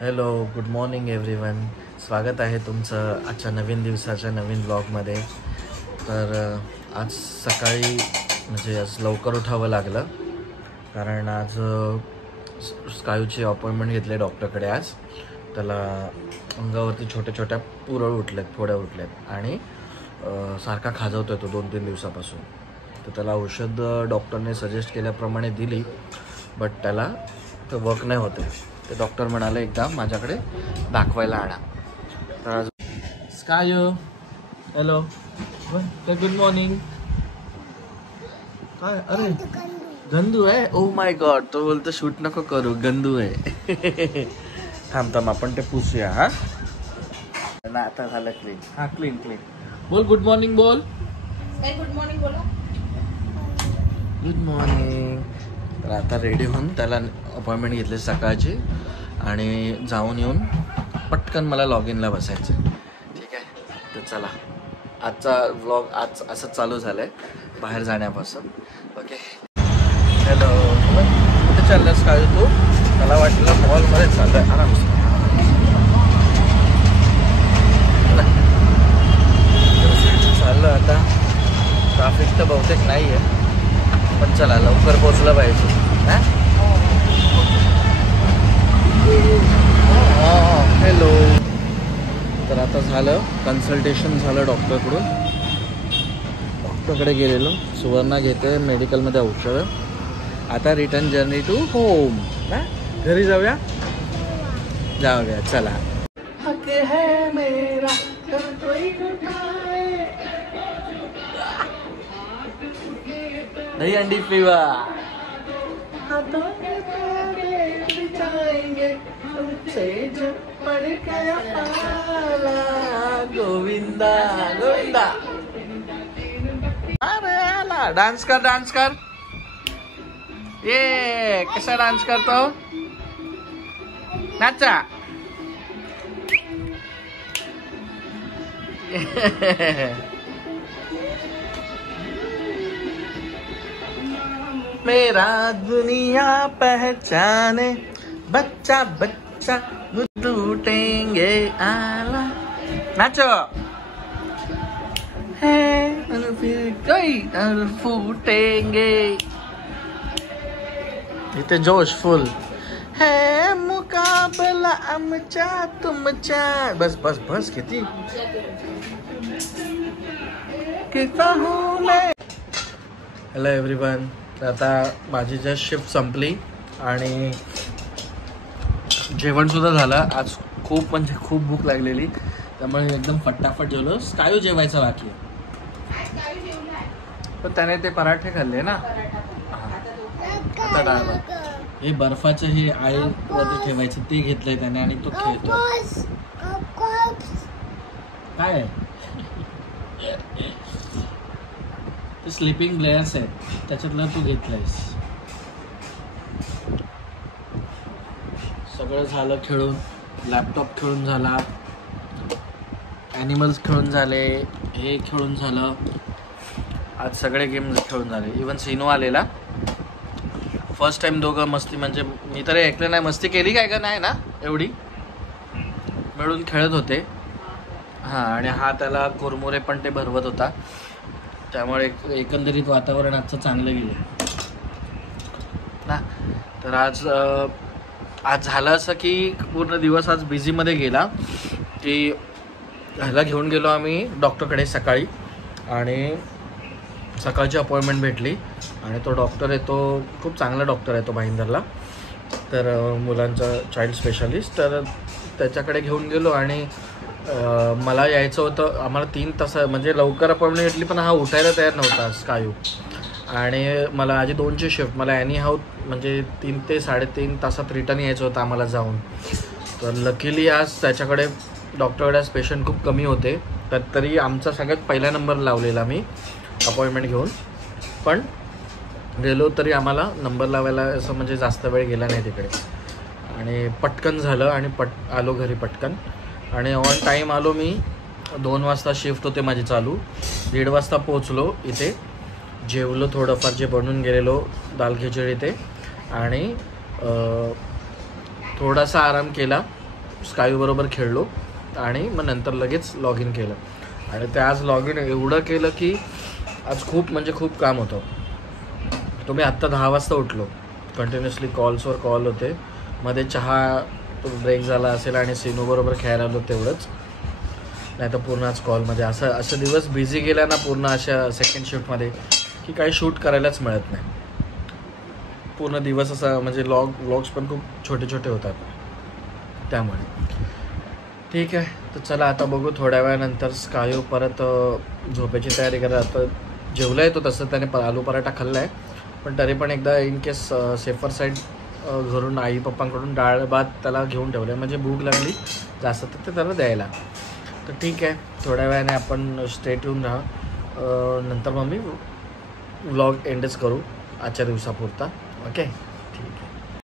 Hello, good morning everyone. स्वागत आहे तुमचं आजच्या नवीन दिवसाच्या नवीन ब्लॉगमध्ये. तर आज सकाळी म्हणजे आज लवकर उठावं लागलं कारण आज स्कायूची अपॉइंटमेंट घेतली डॉक्टरकडे. आज त्याला अंगावरती छोट्या छोट्या पुरळ उठल्यात, फोड्या उठल्यात आणि सारखा खाजवतो तो 2-3 दिवसापासून. तर त्याला औषध डॉक्टरने सजेस्ट केल्याप्रमाणे दिली, बट त्याला तर वर्क नाही होते. ते डॉक्टर म्हणाले एकदा माझ्याकडे दाखवायला आणा. तर आज स्कायू, हॅलो, गुड मॉर्निंग. काय? अरे गंदू आहे. Oh my God. तो बोलतो शूट नको करू, गंदू आहे. थांब आपण ते पुसूया. हा ना, आता झालं क्लीन. हा क्लीन. बोल गुड मॉर्निंग. बोल गुड मॉर्निंग. बोला गुड मॉर्निंग. तर आता रेडी होऊन त्याला अपॉइंटमेंट घेतली सकाळची आणि जाऊन येऊन पटकन मला लॉग इनला बसायचं. ठीक आहे, तर चला आजचा व्लॉग आज असं चालू झालं आहे बाहेर जाण्यापासून. ओके. हॅलो, कुठे चाललंस काय तू? मला वाटलं मॉलमध्ये चाललं आहे. आराम चाललं. आता ट्राफिक तर बहुतेक नाही आहे, पण चला लवकर पोचलं पाहिजे. हॅलो. तर आता झालं कन्सल्टेशन झालं डॉक्टरकडून. डॉक्टरकडे गेलेलो. सुवर्णा घेते मेडिकलमध्ये औषधं. आता रिटर्न जर्नी टू होम. घरी जाऊया. चला. हक है मेरा दही अंडी पिवा. गोविंदा गोविंदा. अरे आला. डान्स कर. ये कसा डान्स करतो? नाचा. मेरा दुनिया पहचाने बच्चा लूटेंगे आला. नाचो है फिर कोई फूटेंगे. इथे जोश फुल है. मुकाबला आमचा तुमचा. बस किती हूँ मैं. Hello everyone. आता माझी जस्ट शिफ्ट संपली आणि जेवणसुद्धा झालं. आज खूप म्हणजे खूप भूक लागलेली, त्यामुळे एकदम फटाफट जेवलो. स्कायू जेवायचं बाकी आहे, पण त्याने ते पराठे खाल्ले ना. आता डाळ भात. हे बर्फाचं हे आईवरती ठेवायचं ते घेतलंय त्याने आणि तो खेळतो. काय आहे ते? स्लीपिंग ग्लास आहे, त्याच्यातलं तू घेतलंयस. सगळं झालं खेळून. लॅपटॉप खेळून झाला, ॲनिमल्स खेळून झाले, हे खेळून झालं. आज सगळे गेम्स खेळून झाले. इवन सिनो आलेला. फर्स्ट टाइम दोघं मस्ती, म्हणजे मी तरी ऐकलं नाही मस्ती केली काय का नाही ना, एवढी मिळून खेळत होते. हां, आणि हा त्याला कुरमुरे पण ते भरवत होता. त्यामुळे एकंदरीत वातावरण आजचं चांगलं गेलं ना. तर आज झालं असं की पूर्ण दिवस आज बिझीमध्ये गेला. की ह्याला घेऊन गेलो आम्ही डॉक्टरकडे सकाळी आणि सकाळची अपॉइंटमेंट भेटली. आणि तो डॉक्टर आहे, तो खूप चांगला डॉक्टर आहे तो भाईंदरला. तर मुलांचा चाइल्ड स्पेशालिस्ट. तर त्याच्याकडे घेऊन गेलो आणि मला यायचं होतं. आम्हाला 3 तास म्हणजे लवकर अपॉइंटमेंट घेतली, पण हा उठायला तयार नव्हता स्कायू. आणि मला आधी 2ची शिफ्ट, मला ॲनी हाऊ म्हणजे 3 ते 3.5 तासात रिटर्न यायचं होतं आम्हाला जाऊन. तर लकीली आज त्याच्याकडे डॉक्टरकडे आज पेशंट खूप कमी होते. तर तरी आमचा सगळ्यात पहिला नंबर लावलेला मी अपॉइंटमेंट घेऊन. पण गेलो तरी आम्हाला नंबर लावायला असं म्हणजे जास्त वेळ गेला नाही तिकडे. आणि पटकन झालं आणि आलो घरी पटकन. आणि ऑन टाईम आलो मी. 2 वाजता शिफ्ट होते माझी चालू. 1:30 वाजता पोचलो इथे. जेवलो थोडंफार जे बनून गेलेलो दाल खिचडी ते. आणि थोडासा आराम केला स्कायूबरोबर खेळलो आणि मग नंतर लगेच लॉग इन केलं. आणि ते आज लॉग इन एवढं केलं की आज खूप म्हणजे खूप काम होतं. तो मी आत्ता 10 वाजता उठलो. कंटिन्युअसली कॉल्सवर कॉल होते. मध्ये चहा ब्रेक झाला असेल आणि सिनूबरोबर खेळायला आलो तेवढंच, नाही तर पूर्ण आज कॉलमध्ये. असं दिवस बिझी गेला ना पूर्ण अशा सेकंड शिफ्टमध्ये की काही शूट करायलाच मिळत नाही. पूर्ण दिवस असा म्हणजे व्लॉग्स पण खूप छोटे छोटे होतात त्यामुळे. ठीक आहे, तर चला आता बघू थोड्या वेळानंतर. स्कायो परत झोपेची तयारी करत. आता जेवलं आहे तो, तसं त्याने आलू पराठा खाल्ला आहे, पण तरी पण एकदा इन केस सेफर साईड घरून आई पप्पांकडून डाळ भात त्याला घेऊन ठेवलं आहे, म्हणजे भूक लागली जास्त तर ते त्याला द्यायला. तर ठीक आहे, थोड्या वेळाने आपण स्टे ट्यून राहा. नंतर मग मी व्लॉग एंडच करू आजच्या दिवसापुरता. ओके.